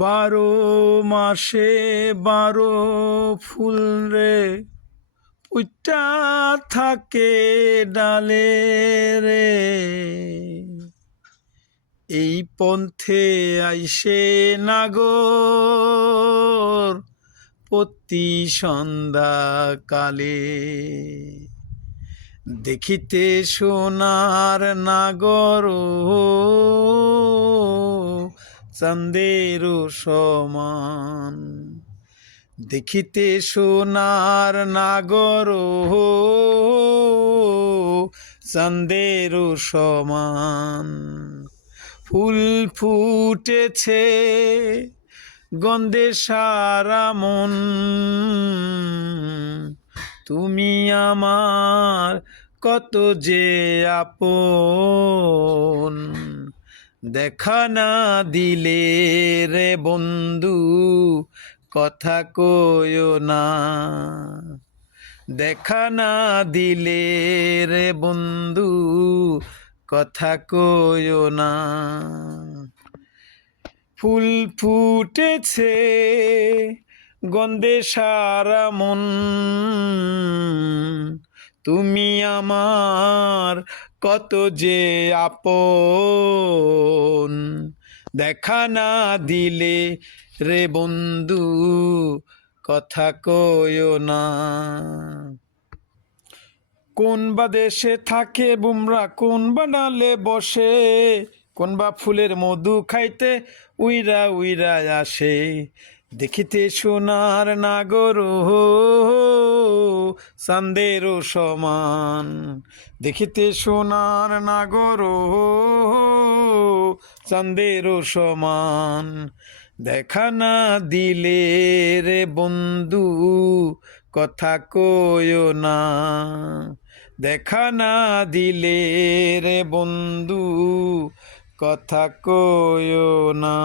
বারো মাসে বারো ফুল রে পুইটা থাকে ডালে রে, এই পন্থে আইসে নাগর প্রতি সন্ধ্যা কালে। দেখিতে সোনার নাগর চাঁদের সমান, দেখিতে সোনার নাগর চাঁদের সমান। ফুল ফুটেছে গন্ধে সারা মন, তুমি আমার কত যে আপন। দেখা না দিলে রে বন্ধু কথা কইও না, দেখা না দিলে রে বন্ধু কথা কইও না। ফুল ফুটেছে গন্ধে সারা মন, তুমি আমার কত যে আপন। দেখা না দিলে রে বন্ধু কথা কইও না। কোন বা দেশে থাকে বুমরা, কোন বা ডালে বসে, কোন বা ফুলের মধু খাইতে উইরা উইরা আসে। দেখিতে সোনার নাগর চাঁদের সমান, দেখিতে সোনার নাগর চাঁদের সমান। দেখা না দিলে রে বন্ধু কথা কইও না, দেখা না দিলে রে বন্ধু কথা কইও না।